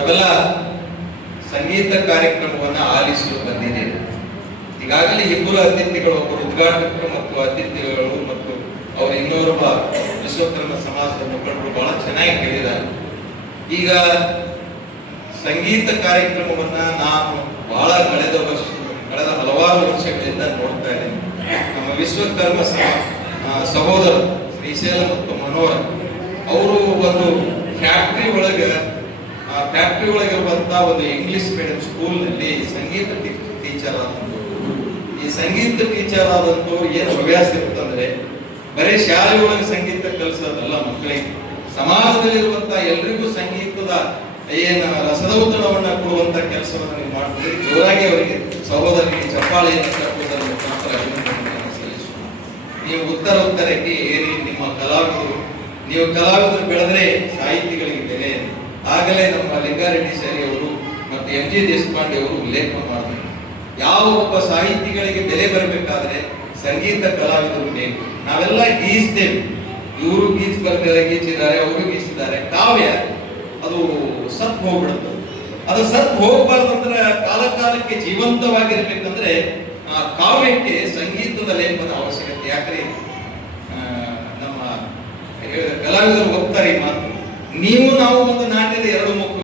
ನಾವೆಲ್ಲ ಸಂಗೀತ ಕಾರ್ಯಕ್ರಮವನ್ನ ಆಲಿಸಲು ಬಂದಿದ್ದೇವೆ. ಈಗಾಗಲೇ ಇಬ್ಬರು ಅತಿಥಿಗಳು, ಒಬ್ಬರು ಉದ್ಘಾಟಕರು ಮತ್ತು ಅತಿಥಿಗಳು ಮತ್ತು ಅವರು ಇನ್ನೋರ್ವ ವಿಶ್ವಕರ್ಮ ಸಮಾಜದ ಮುಖಂಡರು ಬಹಳ ಚೆನ್ನಾಗಿ ಹೇಳಿದ್ದಾರೆ. ಈಗ ಸಂಗೀತ ಕಾರ್ಯಕ್ರಮವನ್ನ ನಾನು ಬಹಳ ಕಳೆದ ಹಲವಾರು ವರ್ಷಗಳಿಂದ ನೋಡ್ತಾ ಇದ್ದೇನೆ. ನಮ್ಮ ವಿಶ್ವಕರ್ಮ ಸಹೋದರ ಶ್ರೀಶೈಲ ಮತ್ತು ಮನೋಹರ್ ಅವರು ಒಂದು ಫ್ಯಾಕ್ಟರಿ ಒಳಗಿರುವಂತಹ ಒಂದು ಇಂಗ್ಲಿಷ್ ಮೀಡಿಯಂ ಸ್ಕೂಲ್ ನಲ್ಲಿ ಸಂಗೀತ ಟೀಚರ್ ಆದಂತವ್ರು. ಈ ಸಂಗೀತ ಟೀಚರ್ ಆದಂತವ್ರು ಏನು ಹವ್ಯಾಸ ಇರುತ್ತಂದ್ರೆ ಬರೀ ಶಾಲೆ ಒಳಗೆ ಸಂಗೀತ ಕಲಿಸೋದಲ್ಲ, ಮಕ್ಕಳಿಗೆ ಸಮಾಜದಲ್ಲಿರುವಂತಹ ಎಲ್ರಿಗೂ ಸಂಗೀತದ ಏನು ರಸದೌತಣವನ್ನ ಕೊಡುವಂತ ಕೆಲಸವನ್ನು ನೀವು ಮಾಡ್ತೀರಿ. ಜೋರಾಗಿ ಅವರಿಗೆ ಸಹೋದರಿಗೆ ಚಪ್ಪಾಳೆಯನ್ನು ತಟ್ಟುವುದರ ಮುಖಾಂತರ ಸಲ್ಲಿಸೋಣ. ನೀವು ಉತ್ತರಕ್ಕೆ ಏರಿ ನಿಮ್ಮ ಕಲಾವಿದರು, ನೀವು ಕಲಾವಿದರು ಬೆಳೆದ್ರೆ ಸಾಹಿತಿಗಳಿಗೆ ಬೆಲೆ. ಆಗಲೇ ನಮ್ಮ ಲಿಂಗಾರೆಡ್ಡಿ ಶಾಲೆ ಅವರು ಮತ್ತು MG ದೇಶಪಾಂಡೆ ಅವರು ಉಲ್ಲೇಖ ಮಾಡಿದ್ರು, ಯಾವ ಒಬ್ಬ ಸಾಹಿತಿಗಳಿಗೆ ಬೆಲೆ ಬರಬೇಕಾದ್ರೆ ಸಂಗೀತ ಕಲಾವಿದರು ಬೇಕು. ನಾವೆಲ್ಲ ಗೀಸ್ತೇವೆ, ಇವರು ಗೀಚಿದ್ದಾರೆ, ಅವರು ಗೀಸಿದ್ದಾರೆ. ಕಾವ್ಯ ಅದು ಸತ್ ಹೋಗ್ಬಿಡುತ್ತೆ. ಅದು ಸತ್ ಹೋಗ್ಬಾರ್ದಂದ್ರೆ ಕಾಲಕ್ಕೆ ಜೀವಂತವಾಗಿರ್ಬೇಕಂದ್ರೆ ಆ ಕಾವ್ಯಕ್ಕೆ ಸಂಗೀತದ ಲೇಪದ ಅವಶ್ಯಕತೆ. ಯಾಕ್ರಿ ನಮ್ಮ ಕಲಾವಿದರು ಹೋಗ್ತಾರೆ ಈ ಮಾತು, ನೀವು ನಾವು ಒಂದು ನಾಣ್ಯದ ಎರಡು ಮುಖ